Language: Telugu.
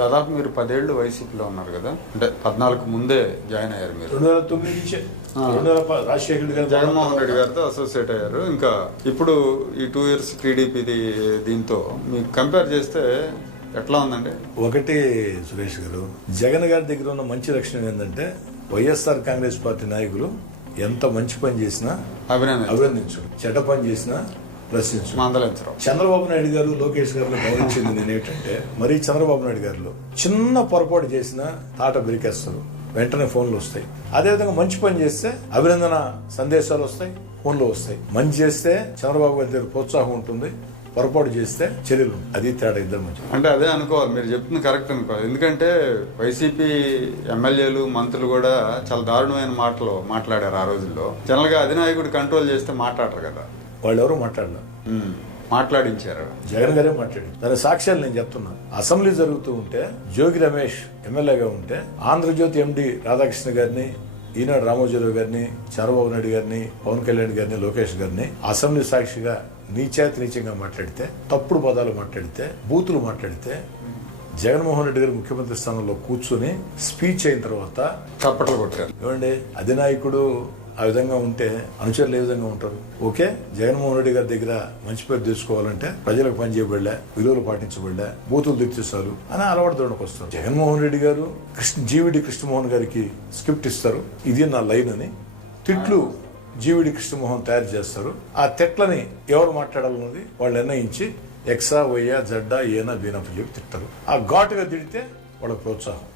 దాదాపు మీరు 10 ఏళ్ళు వైసీపీలో ఉన్నారు కదా, అంటే 14 ముందే జాయిన్ అయ్యారు మీరు. 2009 నుంచే రాజశేఖర రెడ్డి గారు జగన్మోహన్ రెడ్డి గారితో అసోసియేట్ అయ్యారు. ఇంకా ఇప్పుడు ఈ 2 years టీడీపీది దీంతో మీకు కంపేర్ చేస్తే ఎట్లా ఉందండి? ఒకటి సురేష్ గారు, జగన్ గారి దగ్గర ఉన్న మంచి లక్షణం ఏంటంటే వైఎస్ఆర్ కాంగ్రెస్ పార్టీ నాయకులు ఎంత మంచి పని చేసినా అభినందించడం, చెడ్డ పని చేసినా ప్రశ్నించు మందలించడం. చంద్రబాబు నాయుడు గారు, లోకేష్ గారు గమనించింది నేనేంటంటే, మరి చంద్రబాబు నాయుడు గారిలో చిన్న పొరపాటు చేసినా తాట బెరికేస్తారు, వెంటనే ఫోన్లు వస్తాయి. అదేవిధంగా మంచి పని చేస్తే అభినందన సందేశాలు వస్తాయి, ఫోన్లు వస్తాయి. మంచి చేస్తే చంద్రబాబు గారి దగ్గర ప్రోత్సాహం ఉంటుంది, పొరపాటు చేస్తే చర్యలు. అది తేడా ఇద్దరు మధ్య. అంటే అదే అనుకోవాలి, మీరు చెప్తుంది కరెక్ట్ అనుకోవాలి. ఎందుకంటే వైసీపీ ఎమ్మెల్యేలు, మంత్రులు కూడా చాలా దారుణమైన మాటలు మాట్లాడారు ఆ రోజుల్లో. జనరల్ గా అధినాయకుడు కంట్రోల్ చేస్తే మాట్లాడరు కదా, వాళ్ళు ఎవరు మాట్లాడలేదు, మాట్లాడించారు. జగన్ గారే మాట్లాడి. దాని సాక్ష్యాలు నేను చెప్తున్నా. అసెంబ్లీ జరుగుతూ ఉంటే జోగి రమేష్ ఎమ్మెల్యేగా ఉంటే ఆంధ్రజ్యోతి ఎండి రాధాకృష్ణ గారిని, ఈనాడు రామోజీరావు గారిని, చంద్రబాబు నాయుడు గారిని, పవన్ కళ్యాణ్ గారిని, లోకేష్ గారిని అసెంబ్లీ సాక్షిగా నీచంగా మాట్లాడితే, తప్పుడు పదాలు మాట్లాడితే, బూతులు మాట్లాడితే, జగన్మోహన్ రెడ్డి గారు ముఖ్యమంత్రి స్థానంలో కూర్చొని స్పీచ్ అయిన తర్వాత చప్పట్లు కొట్టారు. ఏమండి, అధినాయకుడు ఆ విధంగా ఉంటే అనుచరులు ఏ విధంగా ఉంటారు? ఓకే, జగన్మోహన్ రెడ్డి గారి దగ్గర మంచి పేరు తెచ్చుకోవాలంటే ప్రజలకు పని చేయబడలే, విలువలు పాటించబడలే, బూతులు తెచ్చేస్తారు అని అలవాటు ధోరణికి వస్తారు. జగన్మోహన్ రెడ్డి గారు జీవిడి కృష్ణమోహన్ గారికి స్క్రిప్ట్ ఇస్తారు, ఇది నా లైన్ అని. తిట్లు జీవిడి కృష్ణమోహన్ తయారు చేస్తారు. ఆ తిట్లని ఎవరు మాట్లాడాలన్నది వాళ్ళు నిర్ణయించి ఎక్సా, వైయా, జడ్డా, ఏనా, బీనప్పు చెప్పి తిట్టారు. ఆ ఘాటుగా తిడితే వాళ్ళకి ప్రోత్సాహం.